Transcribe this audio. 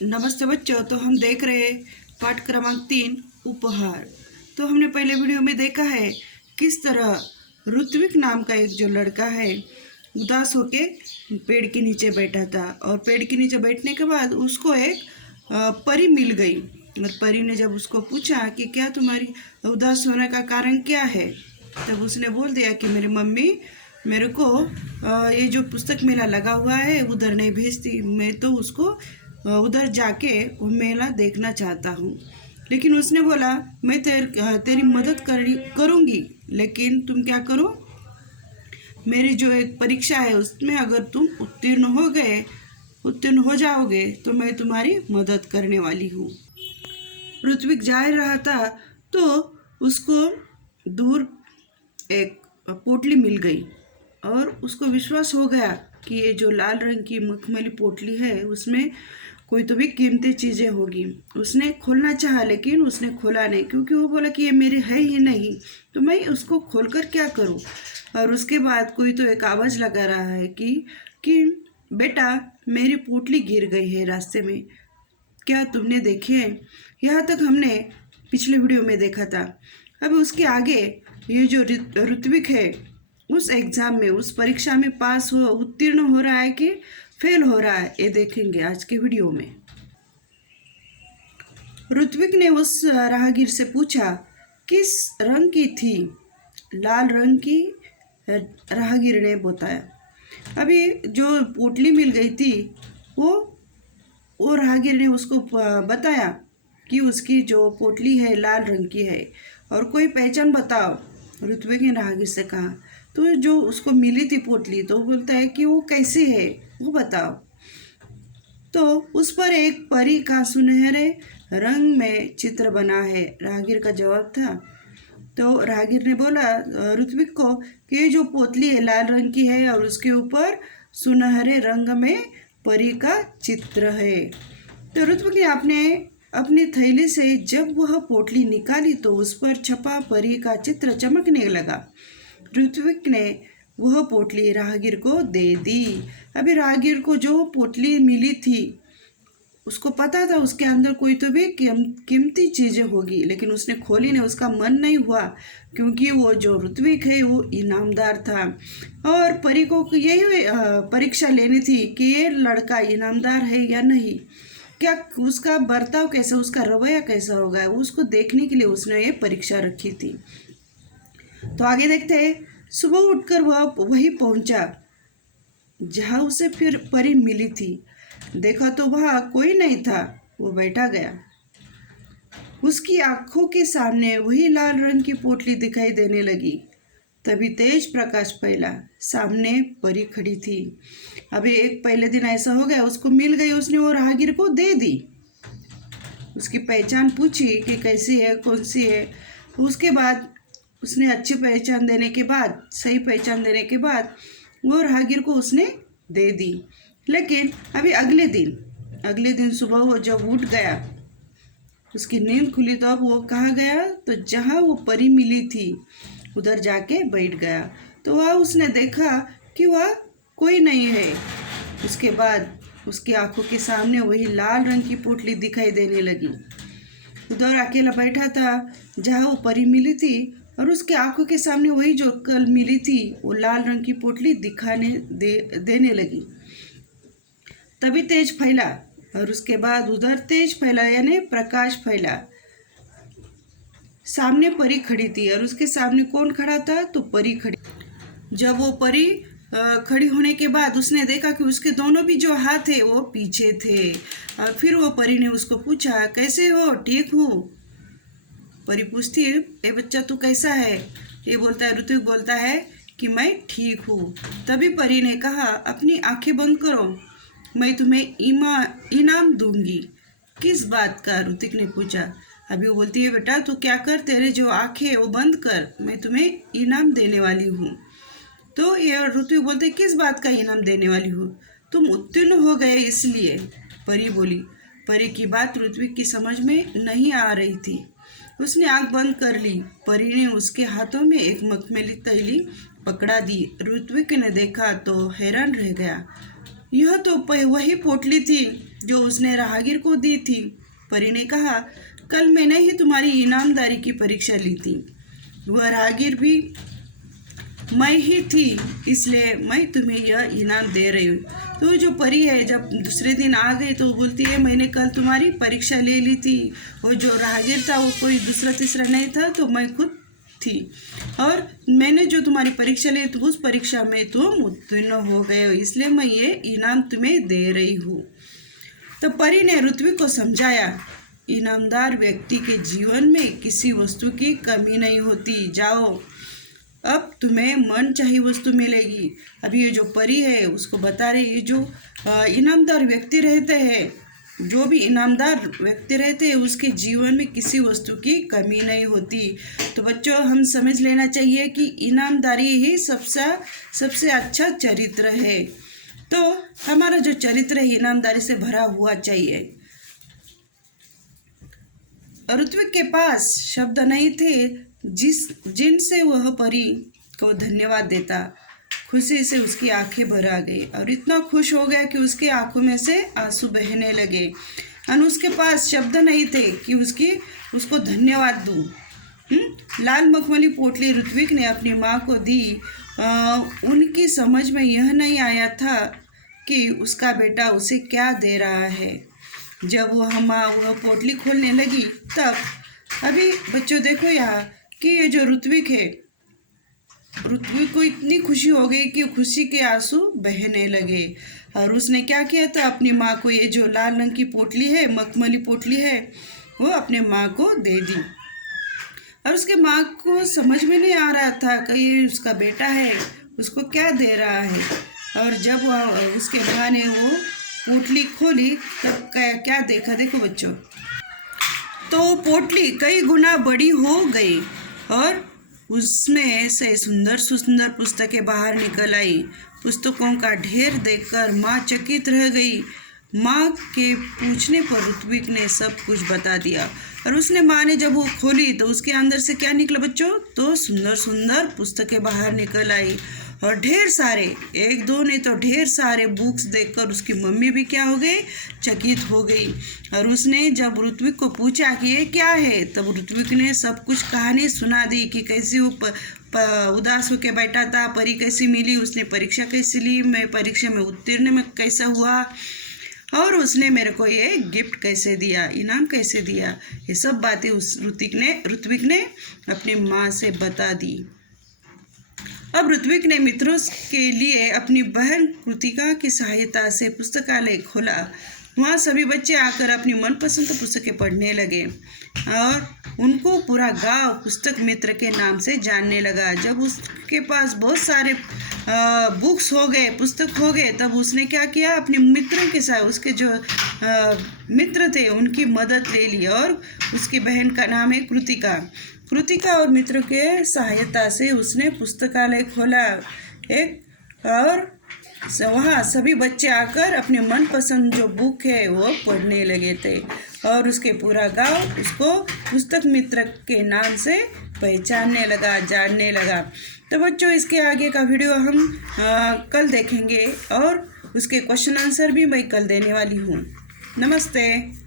नमस्ते बच्चों। तो हम देख रहे हैं पाठ क्रमांक 3 उपहार। तो हमने पहले वीडियो में देखा है किस तरह ऋत्विक नाम का एक जो लड़का है उदास होके पेड़ के नीचे बैठा था और पेड़ के नीचे बैठने के बाद उसको एक परी मिल गई और परी ने जब उसको पूछा कि क्या तुम्हारी उदास होने का कारण क्या है, तब उसने बोल दिया कि मेरी मम्मी मेरे को ये जो पुस्तक मेला लगा हुआ है उधर नहीं भेजती, मैं तो उसको उधर जाके वो मेला देखना चाहता हूँ। लेकिन उसने बोला मैं तेरी मदद करूँगी, लेकिन तुम क्या करो, मेरी जो एक परीक्षा है उसमें अगर तुम उत्तीर्ण हो जाओगे तो मैं तुम्हारी मदद करने वाली हूँ। ऋत्विक जा रहा था तो उसको दूर एक पोटली मिल गई और उसको विश्वास हो गया कि ये जो लाल रंग की मखमली पोटली है उसमें कोई तो भी कीमती चीज़ें होगी। उसने खोलना चाहा लेकिन उसने खोला नहीं, क्योंकि वो बोला कि ये मेरी है ही नहीं, तो मैं उसको खोलकर क्या करूं। और उसके बाद कोई तो एक आवाज़ लगा रहा है कि बेटा मेरी पोटली गिर गई है रास्ते में, क्या तुमने देखी है। यहाँ तक हमने पिछले वीडियो में देखा था। अब उसके आगे ये जो ऋत्विक है उस एग्ज़ाम में, उस परीक्षा में पास हो उत्तीर्ण हो रहा है कि फेल हो रहा है, ये देखेंगे आज के वीडियो में। ऋत्विक ने उस राहगीर से पूछा किस रंग की थी, लाल रंग की। राहगीर ने बताया। अभी जो पोटली मिल गई थी वो राहगीर ने उसको बताया कि उसकी जो पोटली है लाल रंग की है और कोई पहचान बताओ। ऋत्विक ने राहगीर से कहा। तो जो उसको मिली थी पोटली, तो बोलता है कि वो कैसी है वो बताओ। तो उस पर एक परी का सुनहरे रंग में चित्र बना है, राहगीर का जवाब था। तो राहगीर ने बोला ऋत्विक को कि ये जो पोतली है लाल रंग की है और उसके ऊपर सुनहरे रंग में परी का चित्र है। तो ऋत्विक ने अपनी थैली से जब वह पोटली निकाली तो उस पर छपा परी का चित्र चमकने लगा। ऋत्विक ने वह पोटली राहगीर को दे दी। अभी राहगीर को जो पोटली मिली थी उसको पता था उसके अंदर कोई तो भी कीमती चीज़ें होगी, लेकिन उसने खोली नहीं, उसका मन नहीं हुआ, क्योंकि वो जो ऋत्विक है वो इनामदार था और परी को यही परीक्षा लेनी थी कि ये लड़का इनामदार है या नहीं, क्या उसका बर्ताव कैसा, उसका रवैया कैसा होगा, उसको देखने के लिए उसने ये परीक्षा रखी थी। तो आगे देखते हैं। सुबह उठकर वह वहीं पहुंचा जहां उसे फिर परी मिली थी। देखा तो वहां कोई नहीं था, वो बैठा गया। उसकी आंखों के सामने वही लाल रंग की पोटली दिखाई देने लगी। तभी तेज प्रकाश फैला, सामने परी खड़ी थी। अभी एक पहले दिन ऐसा हो गया, उसको मिल गई, उसने वो राहगीर को दे दी। उसकी पहचान पूछी कि कैसी है, कौन सी है। उसके बाद उसने अच्छी पहचान देने के बाद, सही पहचान देने के बाद वो राहगीर को उसने दे दी। लेकिन अभी अगले दिन सुबह वो जब उठ गया, उसकी नींद खुली, तो अब वो कहाँ गया, तो जहाँ वो परी मिली थी उधर जाके बैठ गया। तो वह उसने देखा कि वह कोई नहीं है। उसके बाद उसकी आंखों के सामने वही लाल रंग की पोटली दिखाई देने लगी। उधर अकेला बैठा था जहाँ वो परी मिली थी और उसके आंखों के सामने वही जो कल मिली थी वो लाल रंग की पोटली देने लगी। तभी तेज फैला और उसके बाद उधर तेज फैला, यानी प्रकाश फैला। सामने परी खड़ी थी और उसके सामने कौन खड़ा था, तो परी खड़ी। जब वो परी खड़ी होने के बाद उसने देखा कि उसके दोनों भी जो हाथ थे वो पीछे थे। और फिर वो परी ने उसको पूछा कैसे हो, ठीक हूँ। परी पूछती है ए बच्चा तू कैसा है। ये बोलता है, ऋत्विक बोलता है कि मैं ठीक हूँ। तभी परी ने कहा अपनी आंखें बंद करो, मैं तुम्हें इनाम दूंगी। किस बात का, ऋत्विक ने पूछा। अभी वो बोलती है बेटा तू क्या कर, तेरे जो आंखें है वो बंद कर, मैं तुम्हें इनाम देने वाली हूँ। तो ये ऋत्विक बोलते किस बात का इनाम देने वाली हूँ, तुम उत्तीर्ण हो गए इसलिए। परी बोली। परी की बात ऋत्विक की समझ में नहीं आ रही थी। उसने आंख बंद कर ली। परी ने उसके हाथों में एक मखमली थैली पकड़ा दी। ऋत्विक ने देखा तो हैरान रह गया। यह तो वही पोटली थी जो उसने राहगीर को दी थी। परी ने कहा, कल मैंने ही तुम्हारी ईमानदारी की परीक्षा ली थी। वह राहगीर भी मैं ही थी, इसलिए मैं तुम्हें यह इनाम दे रही हूँ। तो जो परी है जब दूसरे दिन आ गई तो बोलती है, मैंने कल तुम्हारी परीक्षा ले ली थी, और जो राहगीर था वो कोई दूसरा तीसरा नहीं था, तो मैं खुद थी, और मैंने जो तुम्हारी परीक्षा ली तो उस परीक्षा में तुम उत्तीर्ण हो गए हो, इसलिए मैं ये इनाम तुम्हें दे रही हूँ। तो परी ने ऋत्विक को समझाया, ईमानदार व्यक्ति के जीवन में किसी वस्तु की कमी नहीं होती। जाओ, अब तुम्हें मन चाहिए वस्तु मिलेगी। अभी ये जो परी है उसको बता रही है, जो ईमानदार व्यक्ति रहते हैं, जो भी ईमानदार व्यक्ति रहते हैं उसके जीवन में किसी वस्तु की कमी नहीं होती। तो बच्चों, हम समझ लेना चाहिए कि ईमानदारी ही सबसे अच्छा चरित्र है। तो हमारा जो चरित्र है ईमानदारी से भरा हुआ चाहिए। ऋत्विक के पास शब्द नहीं थे जिनसे वह परी को धन्यवाद देता। खुशी से उसकी आंखें भर आ गई और इतना खुश हो गया कि उसकी आंखों में से आंसू बहने लगे। और उसके पास शब्द नहीं थे कि उसको धन्यवाद दूँ। लाल मखमली पोटली ऋत्विक ने अपनी माँ को दी। उनकी समझ में यह नहीं आया था कि उसका बेटा उसे क्या दे रहा है। जब वह पोटली खोलने लगी तब, अभी बच्चों देखो यहाँ कि ये जो ऋत्विक है, ऋत्विक को इतनी खुशी हो गई कि खुशी के आंसू बहने लगे। और उसने क्या किया था, अपनी माँ को ये जो लाल रंग की पोटली है, मखमली पोटली है, वो अपने माँ को दे दी। और उसके माँ को समझ में नहीं आ रहा था कि ये उसका बेटा है, उसको क्या दे रहा है। और जब उसके भाई ने वो पोटली खोली तब क्या देखा, देखो बच्चों, तो पोटली कई गुना बड़ी हो गई और उसमें से सुंदर सुंदर पुस्तकें बाहर निकल आई। पुस्तकों का ढेर देखकर माँ चकित रह गई। माँ के पूछने पर ऋत्विक ने सब कुछ बता दिया। और उसने माँ ने जब वो खोली तो उसके अंदर से क्या निकला बच्चों, तो सुंदर सुंदर पुस्तकें बाहर निकल आई और ढेर सारे, एक दो ने तो ढेर सारे बुक्स देखकर उसकी मम्मी भी क्या हो गई, चकित हो गई। और उसने जब ऋत्विक को पूछा कि ये क्या है, तब ऋत्विक ने सब कुछ कहानी सुना दी कि कैसे वो उदास होकर बैठा था, परी कैसी मिली, उसने परीक्षा कैसी ली, मैं परीक्षा में उत्तीर्ण में कैसा हुआ, और उसने मेरे को ये गिफ्ट कैसे दिया, इनाम कैसे दिया। ये सब बातें उस ऋत्विक ने अपनी माँ से बता दी। अब ऋत्विक ने मित्रों के लिए अपनी बहन कृतिका की सहायता से पुस्तकालय खोला। वहाँ सभी बच्चे आकर अपनी मनपसंद पुस्तकें पढ़ने लगे और उनको पूरा गांव पुस्तक मित्र के नाम से जानने लगा। जब उसके पास बहुत सारे बुक्स हो गए, पुस्तक हो गए, तब उसने क्या किया, अपने मित्रों के साथ, उसके जो मित्र थे उनकी मदद ले ली। और उसकी बहन का नाम है कृतिका और मित्रों के सहायता से उसने पुस्तकालय खोला एक, और वहाँ सभी बच्चे आकर अपने मनपसंद जो बुक है वो पढ़ने लगे थे और उसके पूरा गांव उसको पुस्तक मित्र के नाम से पहचानने लगा, जानने लगा। तो बच्चों, इसके आगे का वीडियो हम कल देखेंगे और उसके क्वेश्चन आंसर भी मैं कल देने वाली हूँ। नमस्ते।